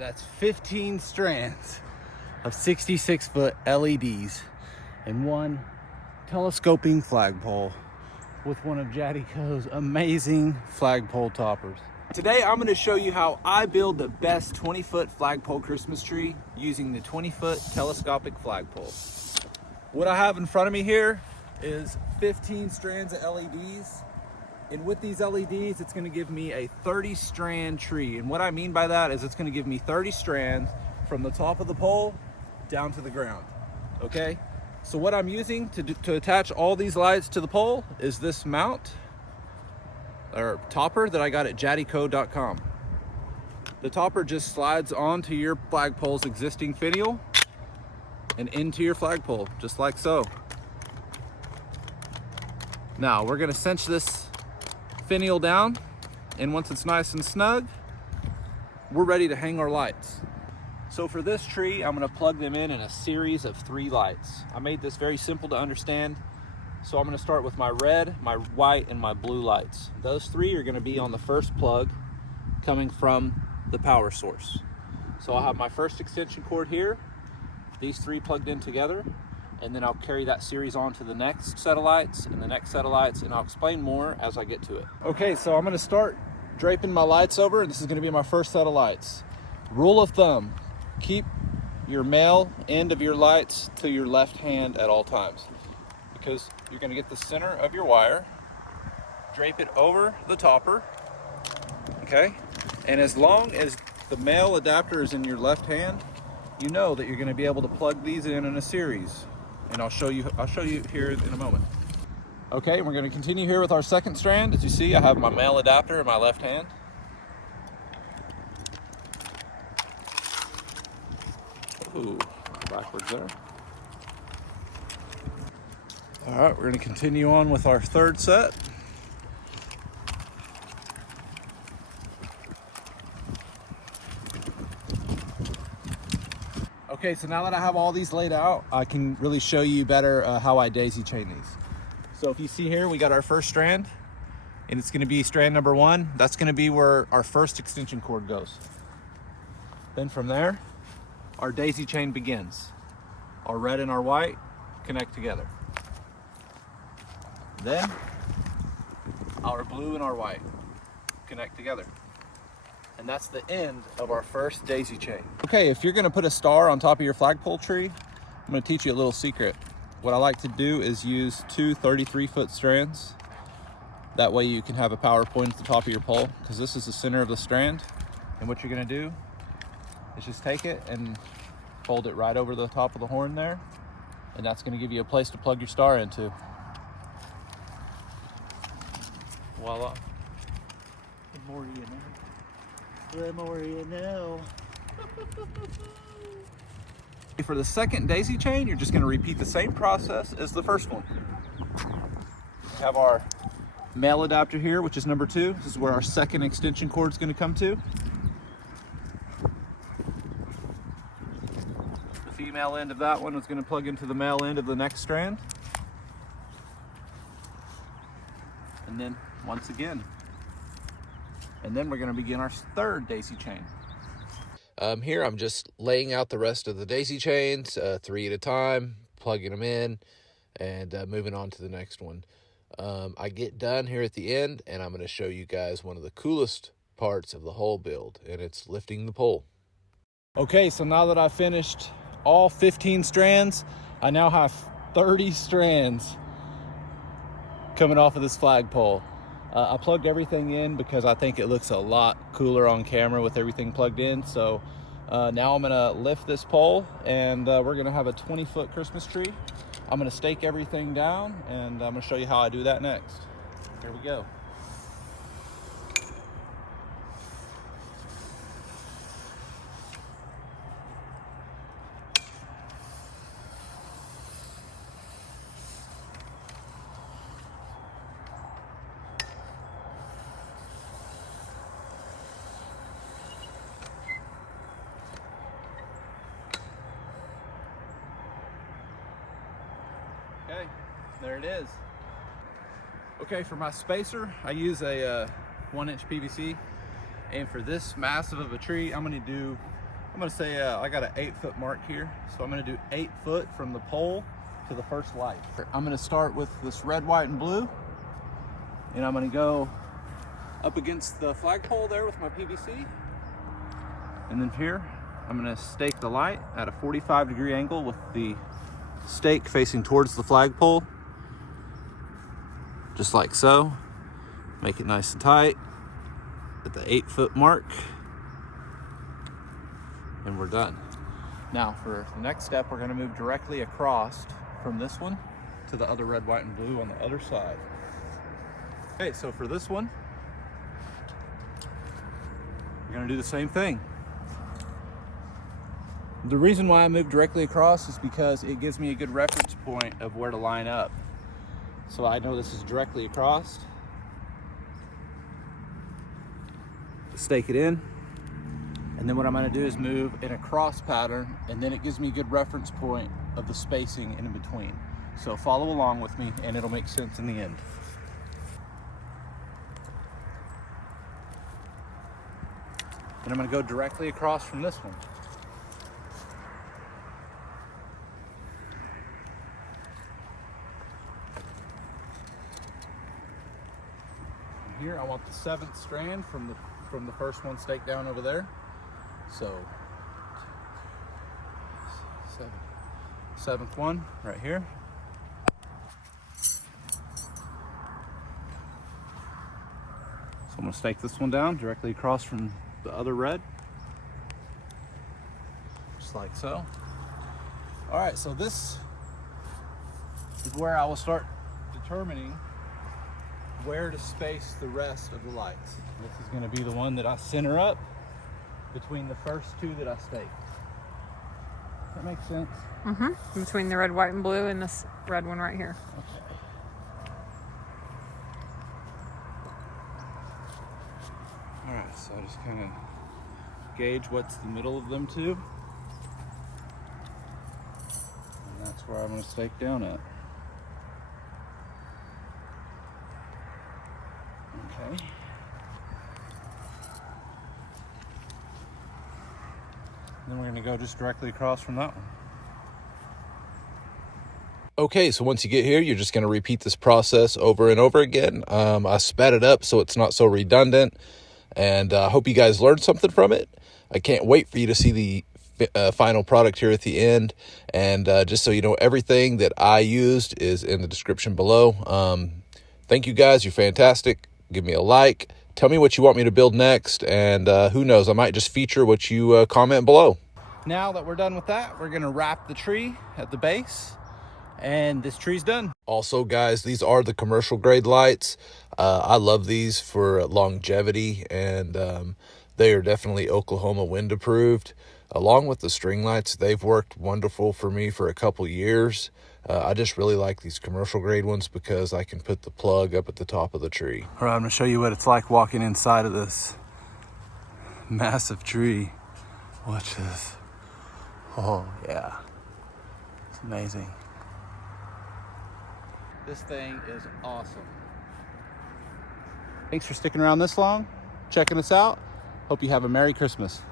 That's 15 strands of 66-foot LEDs and one telescoping flagpole with one of Jattyco's amazing flagpole toppers. Today I'm going to show you how I build the best 20-foot flagpole Christmas tree using the 20-foot telescopic flagpole. What I have in front of me here is 15 strands of LEDs. And with these LEDs, it's gonna give me a 30 strand tree. And what I mean by that is it's gonna give me 30 strands from the top of the pole down to the ground, okay? So what I'm using to attach all these lights to the pole is this mount, or topper that I got at Jattyco.com. The topper just slides onto your flagpole's existing finial and into your flagpole, just like so. Now we're gonna cinch this finial down, and once it's nice and snug, we're ready to hang our lights. So for this tree, I'm gonna plug them in a series of 3 lights. I made this very simple to understand. So I'm gonna start with my red, my white, and my blue lights. Those 3 are gonna be on the first plug coming from the power source. So I'll have my first extension cord here, these 3 plugged in together, and then I'll carry that series on to the next set of lights and the next set of lights, and I'll explain more as I get to it. Okay, so I'm gonna start draping my lights over, and this is gonna be my first set of lights. Rule of thumb, keep your male end of your lights to your left hand at all times, because you're gonna get the center of your wire, drape it over the topper, okay? And as long as the male adapter is in your left hand, you know that you're gonna be able to plug these in a series. And I'll show you here in a moment. Okay, we're gonna continue here with our second strand. As you see, I have my male adapter in my left hand. Ooh, backwards there. All right, we're gonna continue on with our third set. Okay, so now that I have all these laid out, I can really show you better how I daisy chain these. So if you see here, we got our first strand, and it's gonna be strand number 1. That's gonna be where our first extension cord goes. Then from there, our daisy chain begins. Our red and our white connect together. Then, our blue and our white connect together. And that's the end of our first daisy chain. Okay, if you're gonna put a star on top of your flagpole tree, I'm gonna teach you a little secret. What I like to do is use 2 33-foot strands. That way you can have a power point at the top of your pole, because this is the center of the strand. And what you're gonna do is just take it and fold it right over the top of the horn there. And that's gonna give you a place to plug your star into. Voila. The more you know. The more you know. For the second daisy chain, you're just going to repeat the same process as the first one. We have our male adapter here, which is number 2. This is where our second extension cord is going to come to. The female end of that one is going to plug into the male end of the next strand. And then once again. And then we're going to begin our third daisy chain. Here I'm just laying out the rest of the daisy chains, 3 at a time, plugging them in, and moving on to the next one. I get done here at the end, and I'm going to show you guys one of the coolest parts of the whole build, and it's lifting the pole. Okay, so now that I've finished all 15 strands, I now have 30 strands coming off of this flagpole. I plugged everything in because I think it looks a lot cooler on camera with everything plugged in. So now I'm gonna lift this pole, and we're gonna have a 20-foot Christmas tree. I'm gonna stake everything down, and I'm gonna show you how I do that next. Here we go. Okay, there it is. Okay, for my spacer, I use a 1-inch PVC, and for this massive of a tree, I'm gonna do I'm gonna say I got an 8-foot mark here. So I'm gonna do 8 foot from the pole to the first light. I'm gonna start with this red, white, and blue. And I'm gonna go up against the flagpole there with my PVC. And then here, I'm gonna stake the light at a 45-degree angle with the stake facing towards the flagpole. Just like so. Make it nice and tight at the 8-foot mark. And we're done. Now for the next step, we're gonna move directly across from this one to the other red, white, and blue on the other side. Okay, so for this one, we're gonna do the same thing. The reason why I moved directly across is because it gives me a good reference point of where to line up. So I know this is directly across. Stake it in. And then what I'm gonna do is move in a cross pattern, and then it gives me a good reference point of the spacing in between. So follow along with me and it'll make sense in the end. And I'm gonna go directly across from this one. And here I want the 7th strand from the first one staked down over there. So 7th one right here. So I'm gonna stake this one down directly across from the other red. Just like so. All right, so this is where I will start determining where to space the rest of the lights. This is gonna be the one that I center up between the first 2 that I staked. That makes sense? Mm-hmm. Between the red, white, and blue and this red one right here. Okay. All right, so I just kind of gauge what's the middle of them 2. And that's where I'm gonna stake down at. Okay. Then we're gonna go just directly across from that one. Okay, so once you get here, you're just going to repeat this process over and over again. I sped it up so it's not so redundant, and I hope you guys learned something from it. I can't wait for you to see the final product here at the end, and just so you know, everything that I used is in the description below. Thank you guys, you're fantastic. Give me a like, tell me what you want me to build next, and who knows, I might just feature what you comment below. Now that we're done with that, we're gonna wrap the tree at the base, and this tree's done. Also, guys, these are the commercial grade lights. I love these for longevity, and they are definitely Oklahoma wind approved. Along with the string lights, they've worked wonderful for me for a couple years. I just really like these commercial grade ones because I can put the plug up at the top of the tree. All right, I'm gonna show you what it's like walking inside of this massive tree. Watch this. Oh yeah, it's amazing. This thing is awesome. Thanks for sticking around this long, checking us out. Hope you have a Merry Christmas.